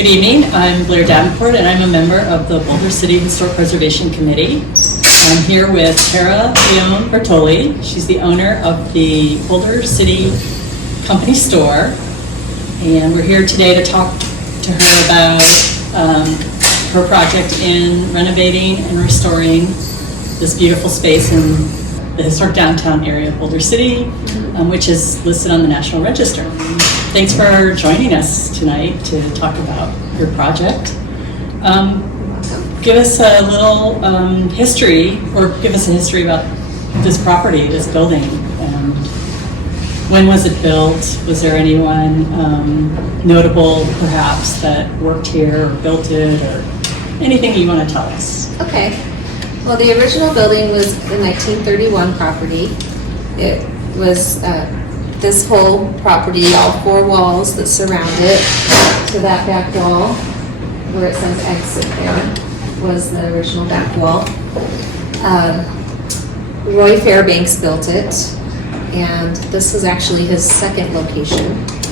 Good evening, I'm Blair Davenport and I'm a member of the Boulder City Historic Preservation Committee. I'm here with Tara Leon-Bertoli. She's the owner of the Boulder City Company Store. And we're here today to talk to her about her project in renovating and restoring this beautiful space in the historic downtown area of Boulder City, which is listed on the National Register. Thanks for joining us tonight to talk about your project. Give us a little history, or give us a history about this property, this building. And when was it built? Was there anyone notable, perhaps, that worked here or built it, or anything you want to tell us? Okay. Well, the original building was a 1931 property. It was this whole property, all four walls that surround it, to that back wall, where it says exit there, was the original back wall. Roy Fairbanks built it, and this was actually his second location.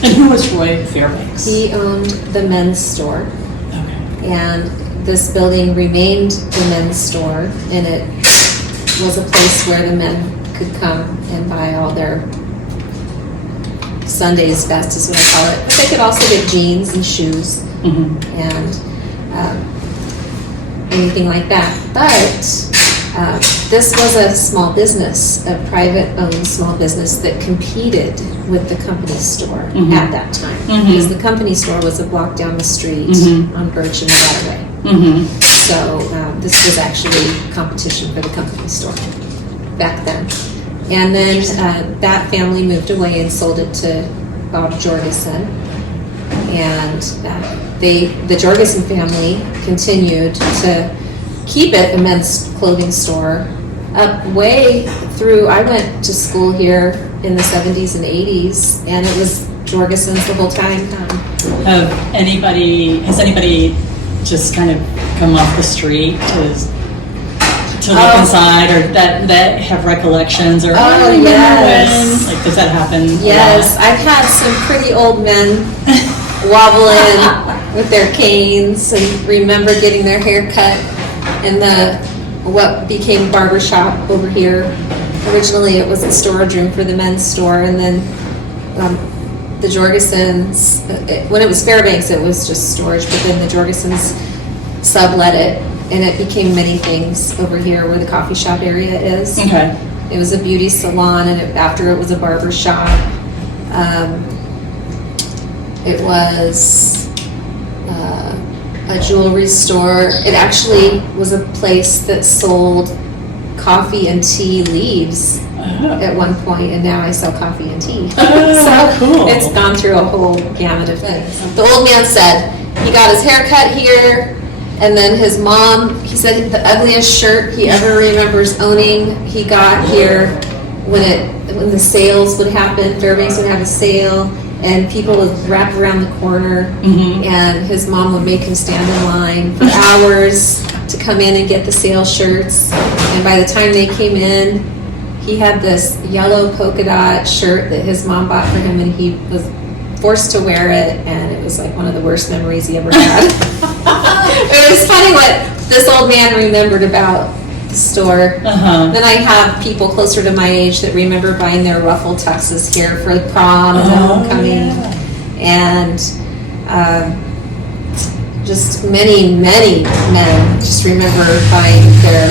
And who was Roy Fairbanks? He owned the men's store. Okay. And this building remained the men's store, and it was a place where the men could come and buy all their Sunday's best, is what I call it. But they could also get jeans and shoes and anything like that. But this was a small business, a private-owned small business that competed with the company store at that time, because the company store was a block down the street on Birch and Waterway. So this was actually competition for the company store back then. And then that family moved away and sold it to Bob Jorgensen. And the Jorgensen family continued to keep it a men's clothing store up way through. I went to school here in the 70s and 80s, and it was Jorgensen's the whole time. Has anybody just kind of come off the street to look inside, or that have recollections, or yes, when? Like, does that happen? Yes, I've had some pretty old men wobble in with their canes and remember getting their hair cut in what became barber shop over here. Originally, it was a storage room for the men's store, and then the Jorgensens, when it was Fairbanks, it was just storage, but then the Jorgensens sublet it, and it became many things over here where the coffee shop area is. Okay. It was a beauty salon, and after it was a barber shop. It was a jewelry store. It actually was a place that sold coffee and tea leaves at one point, and now I sell coffee and tea. Oh, so cool. It's gone through a whole gamut of things. The old man said he got his hair cut here, and then his mom, he said the ugliest shirt he ever remembers owning, he got here when the sales would happen. Fairbanks would have a sale, and people would wrap around the corner, and his mom would make him stand in line for hours to come in and get the sale shirts. And by the time they came in, he had this yellow polka dot shirt that his mom bought for him, and he was forced to wear it, and it was like one of the worst memories he ever had. It was funny what this old man remembered about the store. Then I have people closer to my age that remember buying their ruffle tuxes here for prom and homecoming, and just many men just remember buying their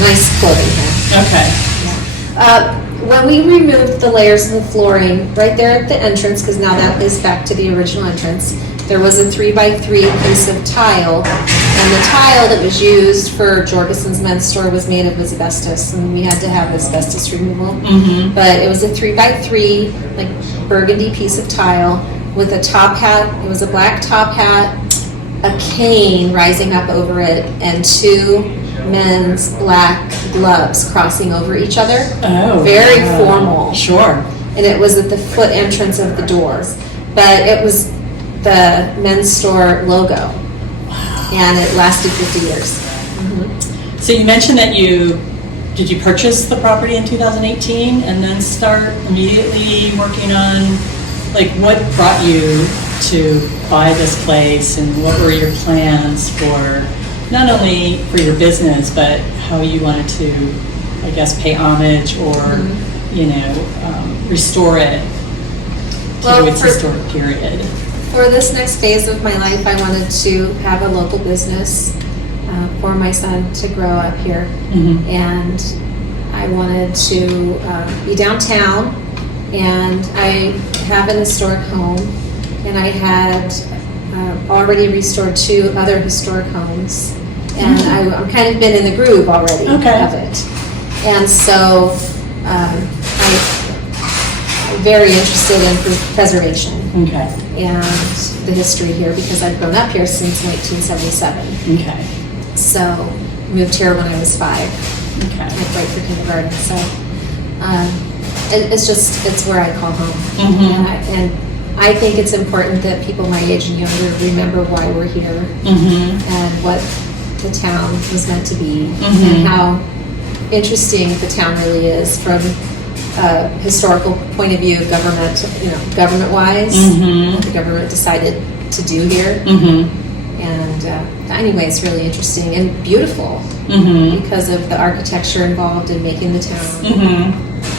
nice clothing here. Okay. When we removed the layers of the flooring right there at the entrance, because now that is back to the original entrance, there was a 3x3 piece of tile, and the tile that was used for Jorgensen's men's store was made of asbestos, and we had to have asbestos removal. But it was a 3x3 like burgundy piece of tile with a top hat. It was a black top hat, a cane rising up over it, and two men's black gloves crossing over each other. Very formal. Sure. And it was at the foot entrance of the doors. But it was the men's store logo. And it lasted 50 years. So you mentioned that did you purchase the property in 2018 and then start immediately working on, like, what brought you to buy this place, and what were your plans for not only for your business, but how you wanted to, I guess, pay homage or, restore it to its historic period? For this next phase of my life, I wanted to have a local business for my son to grow up here. Mm-hmm. And I wanted to be downtown, and I have an historic home, and I had already restored 2 other historic homes, and I'm kind of been in the groove already of it. And so I'm very interested in preservation and the history here, because I've grown up here since 1977. Okay. So moved here when I was 5. Okay. Like right for kindergarten. So it's where I call home. Mm-hmm. And I think it's important that people my age and younger remember why we're here, and what the town was meant to be, and how interesting the town really is from a historical point of view, government-wise, what the government decided to do here. And anyway, it's really interesting and beautiful because of the architecture involved in making the town.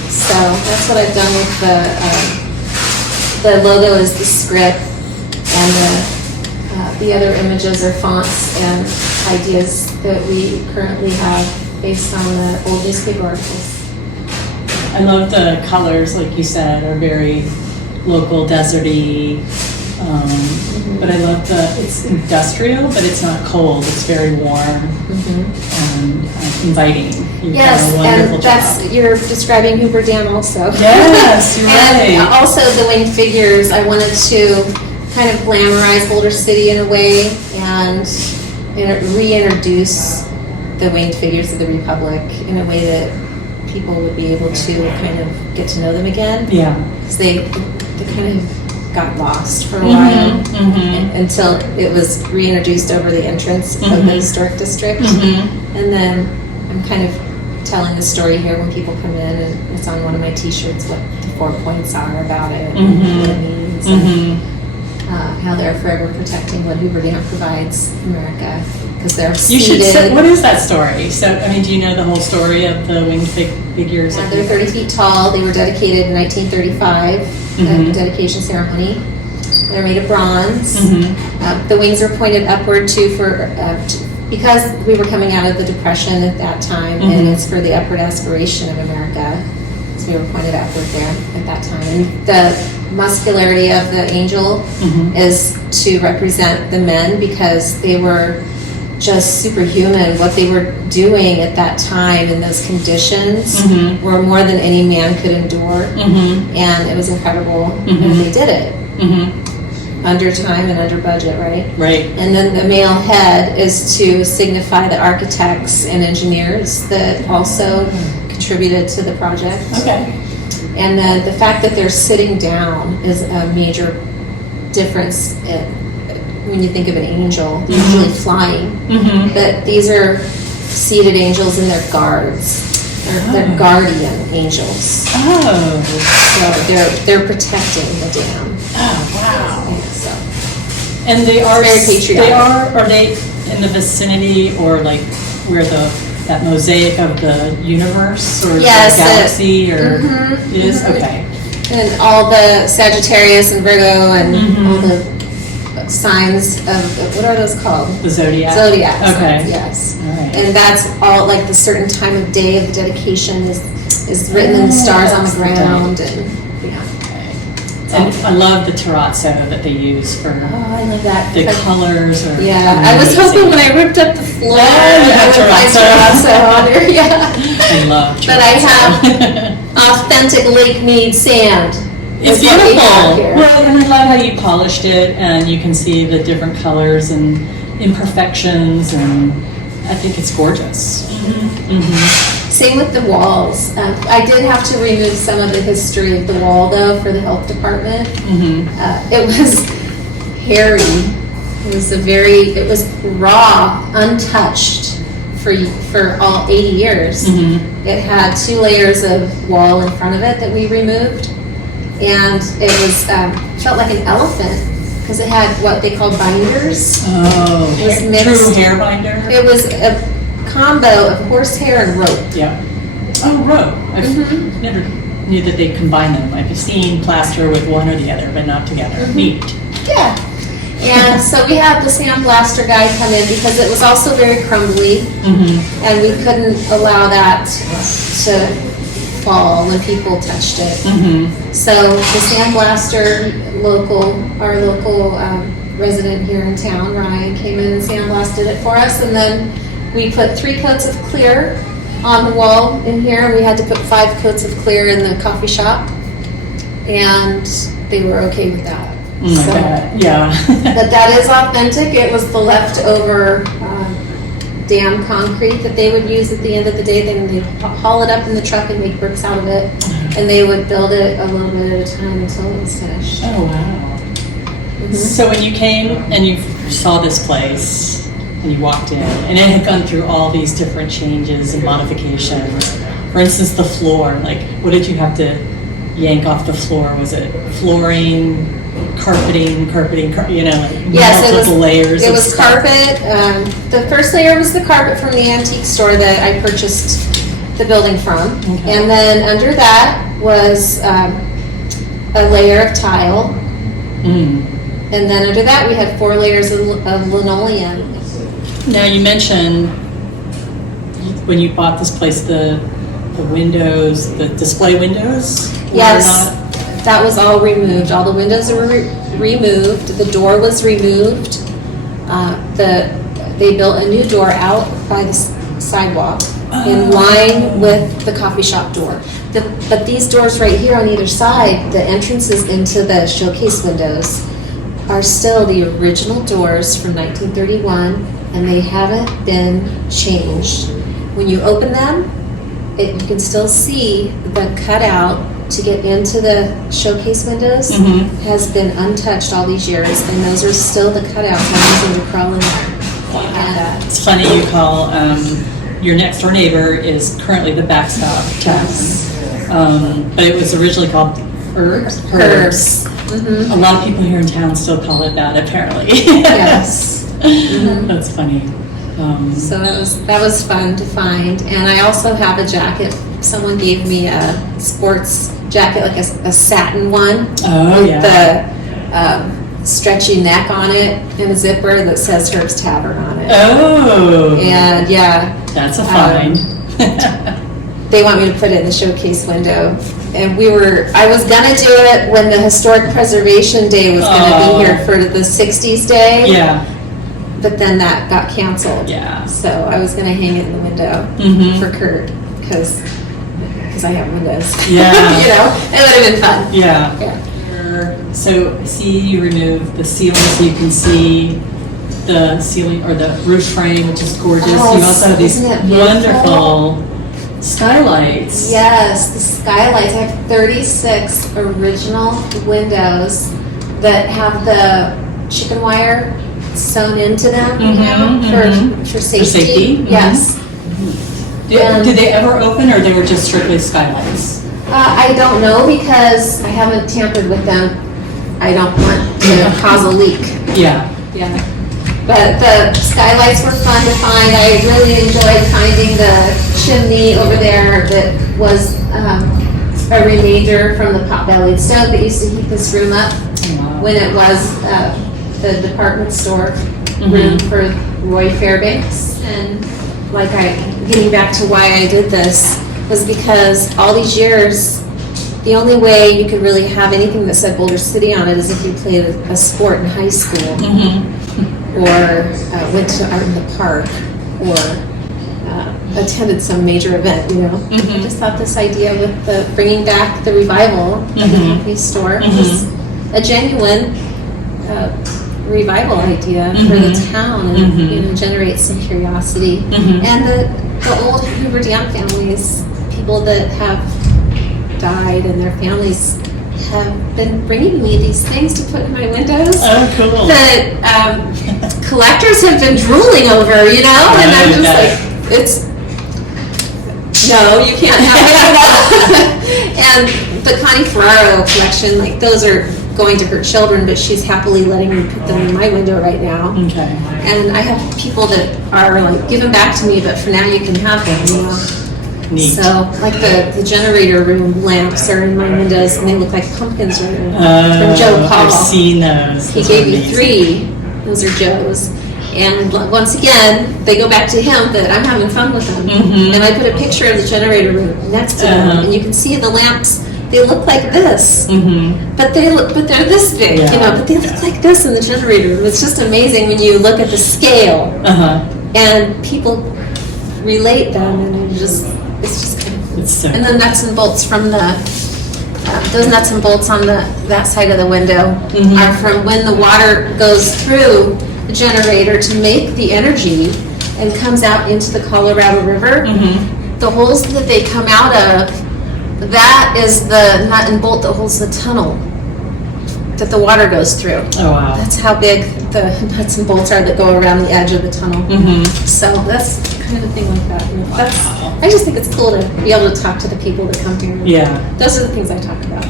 So that's what I've done with the logo is the script, and the other images are fonts and ideas that we currently have based on the old newspaper articles. I love the colors, like you said, are very local, deserty. But I love it's industrial, but it's not cold. It's very warm and inviting. You've Yes, done a wonderful and that's, job. you're describing Hoover Dam also. Yes, you're And right. also the winged figures, I wanted to kind of glamorize Boulder City in a way and reintroduce the winged figures of the Republic in a way that people would be able to kind of get to know them again. Yeah. Because they kind of got lost for a while until it was reintroduced over the entrance of the historic district. And then I'm kind of telling the story here when people come in, and it's on one of my t-shirts what the 4 points are about it, and what it means, and how they're forever protecting what Hoover Dam provides America, because they're You should seated. say, what is that story? So, I mean, do you know the whole story of the winged figures? They're 30 feet tall. They were dedicated in 1935, the dedication ceremony. They're made of bronze. The wings are pointed upward too because we were coming out of the Depression at that time, and it's for the upward aspiration of America. So we were pointed upward there at that time. And the muscularity of the angel is to represent the men, because they were just superhuman. What they were doing at that time in those conditions were more than any man could endure, and it was incredible. And they did it under time and under budget, right? Right. And then the male head is to signify the architects and engineers that also contributed to the project. Okay. And then the fact that they're sitting down is a major difference when you think of an angel. They're usually flying, but these are seated angels and they're guards. They're guardian angels. Oh. So they're protecting the dam. Oh, wow. Yeah, so. And they are Very patriotic. Are they in the vicinity, or like where that mosaic of the universe or Yes, the galaxy it is? mhm. Okay. And all the Sagittarius and Virgo and all the signs of, what are those called? The zodiac. Zodiac Okay. signs, yes. All right. And that's all, like the certain time of day of the dedication is written in the stars on the ground, and yeah. And I love the terrazzo that they use for Oh, I love that. the colors. Or Yeah, I was hoping when I ripped up the floor, I would find terrazzo on there, yeah. I love terrazzo. But I have authentic Lake Mead sand. It's Is what we have beautiful. here. Well, and I love how you polished it, and you can see the different colors and imperfections, and I think it's gorgeous. Same with the walls. I did have to remove some of the history of the wall, though, for the health department. It was hairy. It was raw, untouched for all 80 years. It had 2 layers of wall in front of it that we removed, and it was felt like an elephant because it had what they call binders. Oh, It was mixed. true hair binder? It was a combo of horsehair and rope. Yeah. Oh, rope. I've Mhm. never knew that they combine them. I've seen plaster with one or the other, but not together. Neat. Yeah. And so we had the sandblaster guy come in because it was also very crumbly, Mm-hmm. and we couldn't allow that to fall when people touched it. Mm-hmm. So the sandblaster our local resident here in town, Ryan, came in and sandblasted it for us, and then we put 3 coats of clear on the wall in here, and we had to put 5 coats of clear in the coffee shop, and they were okay with that. Oh my God. Yeah. But that is authentic. It was the leftover dam concrete that they would use at the end of the day. Then they'd haul it up in the truck and make bricks out of it, and they would build it a little bit at a time until it was finished. Oh, wow. So when you came and you saw this place and you walked in, and it had gone through all these different changes and modifications, for instance, the floor, like what did you have to yank off the floor? Was it flooring, carpeting, you know, like Yes, multiple layers it of was stuff? carpet. The first layer was the carpet from the antique store that I purchased the building from. Okay. And then under that was a layer of tile. Mm. And then under that we had 4 layers of linoleum. Now you mentioned when you bought this place, the windows, the display windows? were Yes, not- that was all removed. All the windows were removed. The door was removed. They built a new door out by the sidewalk in line with the coffee shop door. But these doors right here on either side, the entrances into the showcase windows, are still the original doors from 1931, and they haven't been changed. When you open them, you can still see the cutout to get into the showcase windows has been untouched all these years, and those are still the cutouts I'm using to crawl in. And, It's funny you call your next door neighbor is currently the backstop test. But it was originally called Herbs. Herbs. A lot of people here in town still call it that, apparently. Yes. That's funny. So that was fun to find, and I also have a jacket. Someone gave me a sports jacket, like a satin one, Oh, with yeah. the stretchy neck on it and a zipper that says Herb's Tavern on it. Oh, And yeah, that's a find. they want me to put it in the showcase window. And I was gonna do it when the Historic Preservation Day was gonna Oh. be here for the 60s Day. Yeah, But then that got canceled. yeah. So I was gonna hang it in the window Mhm. for Kurt, because I have windows. Yeah. You know, it would have been fun. Yeah. Yeah. So, see, you remove the ceiling so you can see the ceiling or the roof frame, which is gorgeous. Oh, You also have these isn't it beautiful? wonderful skylights. Yes, the skylights. I have 36 original windows that have the chicken wire sewn into them, you know, for safety. safety, Yes. Did they ever open, or they were just strictly skylights? I don't know, because I haven't tampered with them. I don't want to cause a leak. Yeah. Yeah. But the skylights were fun to find. I really enjoyed finding the chimney over there that was a remainder from the pot-bellied stove that used to heat this room up when it was the department store room for Roy Fairbanks. And getting back to why I did this was because all these years, the only way you could really have anything that said Boulder City on it is if you played a sport in high school, or went to art in the park, or attended some major event, you know. I just thought this idea with the bringing back the revival of the coffee store was a genuine revival idea for the town, and you know, generate some curiosity. And the old Hoover Dam families, people that have died and their families have been bringing me these things to put in my windows. Oh, cool. That collectors have been drooling over, you know, and I'm just like, no, you can't have it. And the Connie Ferraro collection, like those are going to her children, but she's happily letting me put them in my window right now. Okay. And I have people that are like, give them back to me, but for now you can have them, you know. Neat. So, like the generator room lamps are in my windows, and they look like pumpkins right now. From Joe Paul. I've seen those. He Those gave are me amazing. 3. Those are Joe's. And once again, they go back to him that I'm having fun with them. Mhm. And I put a picture of the generator room next to them, and you can see the lamps. They look like this, but they're this big, you know. But they look like this in the generator room. It's just amazing when you look at the scale, and people relate them, and it's just kind of cool. It's so And the nuts and bolts from the those nuts and bolts on that side of the window are from when the water goes through the generator to make the energy and comes out into the Colorado River. The holes that they come out of, that is the nut and bolt that holds the tunnel that the water goes through. Oh, wow. That's how big the nuts and bolts are that go around the edge of the tunnel. So that's kind of a thing like that. You know, I just think it's cool to be able to talk to the people that come here. Yeah. Those are the things I talk about.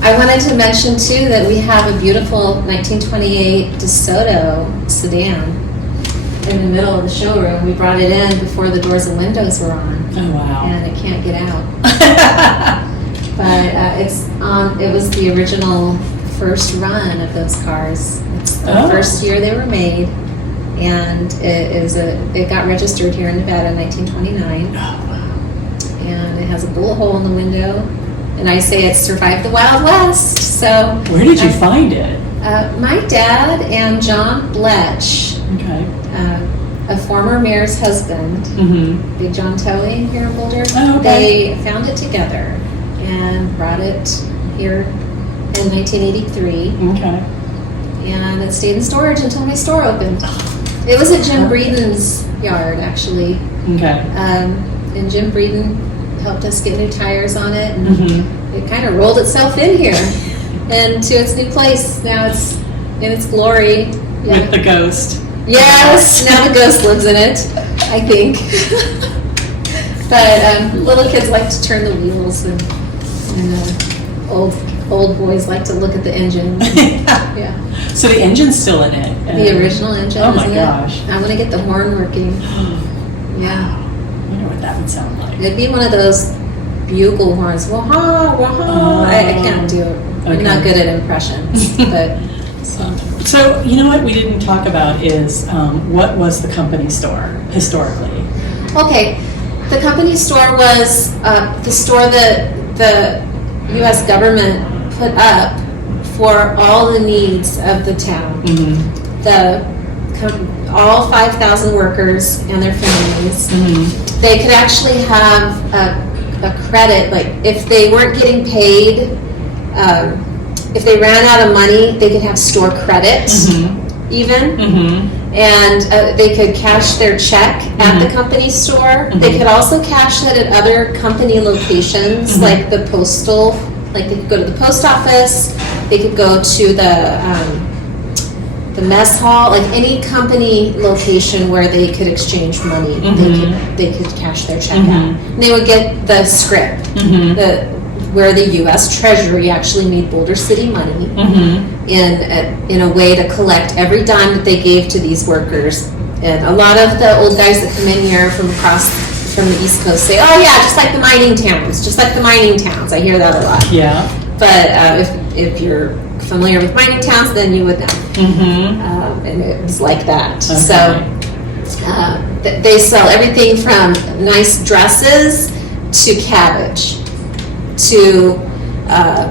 I wanted to mention too that we have a beautiful 1928 Desoto sedan in the middle of the showroom. We brought it in before the doors and windows were on. Oh, wow. And it can't get out. But it was the original first run of those cars. It's the first year they were made, and it got registered here in Nevada in 1929. And it has a bullet hole in the window, and I say it survived the Wild West. So where did you find it? My dad and John Bletch, a former mayor's husband, Big John Towie here in Boulder, they found it together and brought it here in 1983. And it stayed in storage until my store opened. It was at Jim Breeden's yard, actually. And Jim Breeden helped us get new tires on it, and it kind of rolled itself in here and to its new place. Now it's in its glory. With the ghost. Yes, now the ghost lives in it, I think. But little kids like to turn the wheels, and old boys like to look at the engine. Yeah. So the engine's still in it? The original engine. Oh my isn't gosh. I'm going to get the horn working. Yeah. I wonder what that would sound like. It'd be one of those bugle horns. Wah-ha, wah-ha. I can't do it. I'm not good at impressions. But So, you know what we didn't talk about is what was the company store historically? Okay. The company store was the store that the U.S. government put up for all the needs of the town. All 5,000 workers and their families. They could actually have a credit, like if they weren't getting paid, if they ran out of money, they could have store credit even. And they could cash their check at the company store. They could also cash it at other company locations, like the postal, like they could go to the post office, they could go to the mess hall, like any company location where they could exchange money, they could cash their check out. And they would get the script, where the U.S. Treasury actually made Boulder City money in a way to collect every dime that they gave to these workers. And a lot of the old guys that come in here from the East Coast say, "Oh yeah, just like the mining towns, just like the mining towns." I hear that a lot. Yeah. But if you're familiar with mining towns, then you would know. And it was like that. So they sell everything from nice dresses to cabbage, to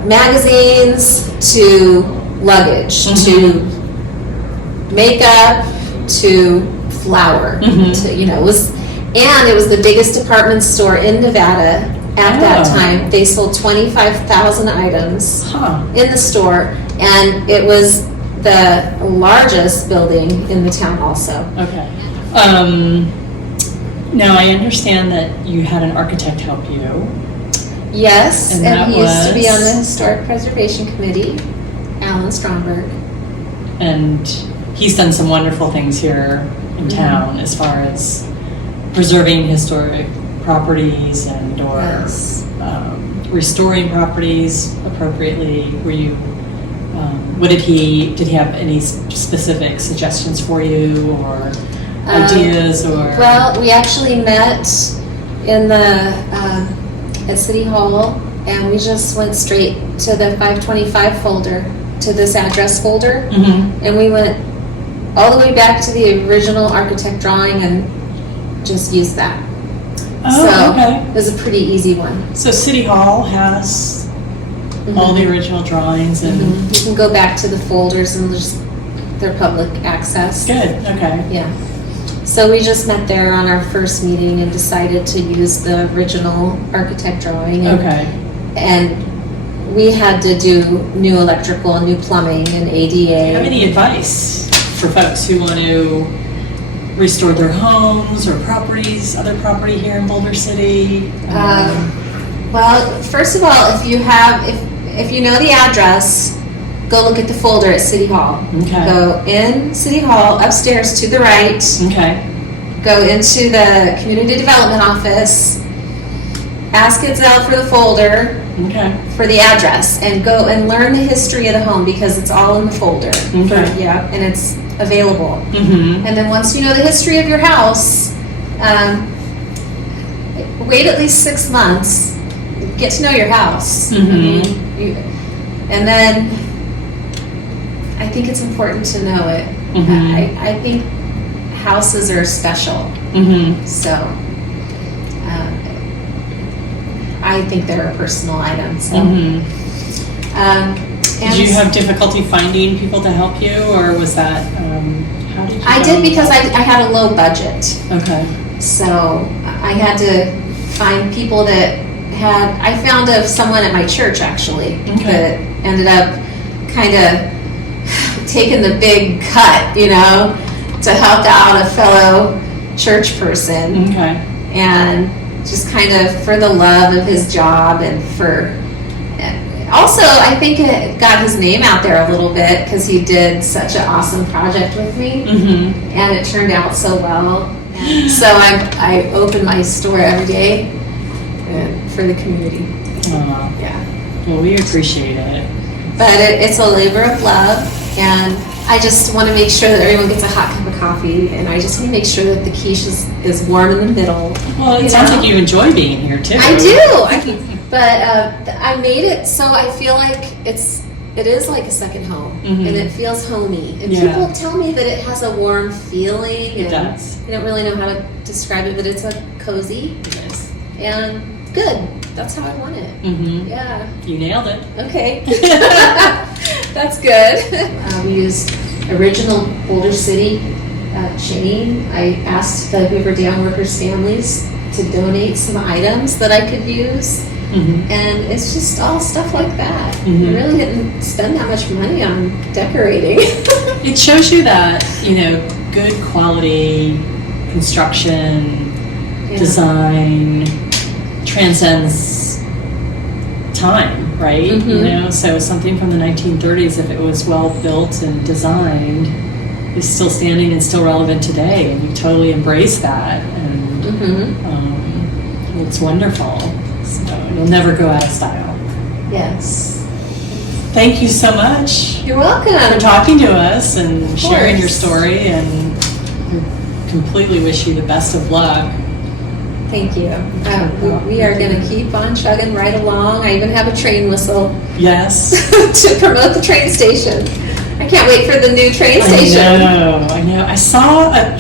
magazines, to luggage, to makeup, to flour. To, it was the biggest department store in Nevada at that time. They sold 25,000 items in the store, and it was the largest building in the town also. Okay. Now I understand that you had an architect help you. Yes, and he used to be on the was? Historic Preservation Committee, Alan Stromberg. And he's done some wonderful things here in town as far as preserving historic properties and restoring properties appropriately? Were you, did he have any specific suggestions for you or ideas or? Well, we actually met in the, at City Hall, and we just went straight to the 525 folder, to this address folder, and we went all the way back to the original architect drawing and just used that. Oh, okay. It was a pretty easy one. So City Hall has all the original drawings and. You can go back to the folders and just, they're public access. Good, okay. Yeah. So we just met there on our first meeting and decided to use the original architect drawing. And, and we had to do new electrical, new plumbing, and ADA. Do you have any advice for folks who want to restore their homes or properties, other property here in Boulder City? Well, first of all, if you know the address, go look at the folder at City Hall. Okay. Go in City Hall, upstairs to the right. Okay. Go into the Community Development Office. Ask Itzel for the folder. Okay. For the address, and go and learn the history of the home because it's all in the folder. Okay. Yeah, and it's available. Mm-hmm. And then once you know the history of your house, wait at least 6 months. Get to know your house. And then I think it's important to know it. I think houses are special. So I think they're a personal item. So. Did you have difficulty finding people to help you, or was that, how did you I did because I had a low budget. Okay. So I had to find people that I found someone at my church actually that ended up kind of taking the big cut, to help out a fellow church person. Okay. And just kind of for the love of his job and also I think it got his name out there a little bit because he did such an awesome project with me and it turned out so well. And so I open my store every day for the community. Yeah. Well, we appreciate it. But it's a labor of love, and I just want to make sure that everyone gets a hot cup of coffee, and I just want to make sure that the quiche is warm in the middle. Well, it sounds like you enjoy being here too. I do. But I made it so I feel like it is like a second home, and it feels homey. And people tell me that it has a warm feeling. It does. I don't really know how to describe it, but it's a cozy. Yes. And good. That's how I want it. Yeah. You nailed it. Okay. That's good. We used original Boulder City chain. I asked the Hoover Dam workers' families to donate some items that I could use. And it's just all stuff like that. I really didn't spend that much money on decorating. It shows you that, good quality construction, design transcends time, right? So something from the 1930s, if it was well built and designed, is still standing and still relevant today, and you totally embrace that, and it's wonderful. So you'll never go out of style. Yes. Thank you so much. You're welcome. For talking to us and sharing your story, and we completely wish you the best of luck. Thank you. We are going to keep on chugging right along. I even have a train whistle. Yes. To promote the train station. I can't wait for the new train station. I know. I saw a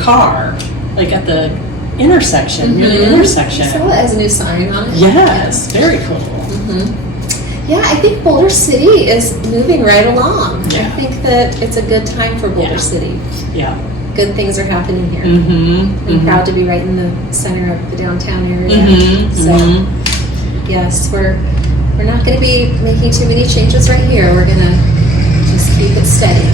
car, like at the intersection, near the intersection. I saw it as a new sign on it. Yes, very cool. Yeah, I think Boulder City is moving right along. Yeah. I think that it's a good time for Boulder City. Yeah. Good things are happening here. I'm proud to be right in the center of the downtown area. So, yes, we're not going to be making too many changes right here. We're going to just keep it steady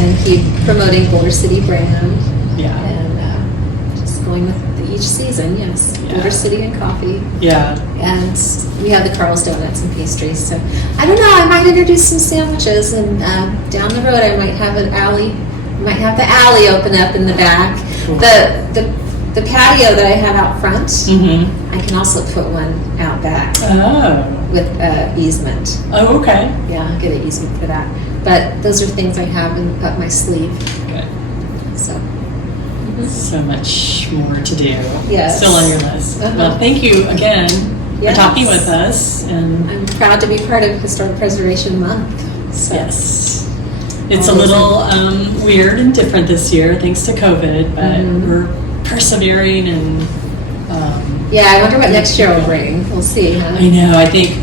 and keep promoting Boulder City brand. Yeah. And just going with each season, yes. Yeah. Boulder City and coffee. Yeah. And we have the Carl's Donuts and pastries. So I don't know, I might introduce some sandwiches, and down the road I might have an alley. Might have the alley open up in the back. Cool. The The patio that I have out front, Mm-hmm. I can also put one out back Oh. with easement. Oh, okay. Yeah, I'll get an easement for that. But those are things I have up my sleeve. Good. So. So much more to do. Yes. Still on your list. Uh-huh. Well, thank you again Yes. for talking with us. And I'm proud to be part of Historic Preservation Month. So. yes, it's a Always little weird and different this year thanks to COVID, but we're persevering and. Yeah, I wonder what next year will bring. We'll see. Huh? I know. I think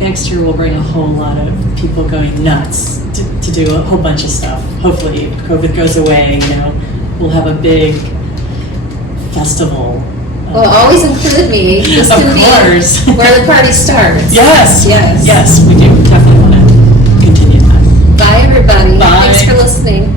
next year will bring a whole lot of people going nuts to do a whole bunch of stuff. Hopefully, if COVID goes away, we'll have a big festival. Well, always include me. This Of can course. be where the party starts. Yes. Yes. Yes, we do. Definitely want to continue that. Bye, everybody. Bye. Thanks for listening.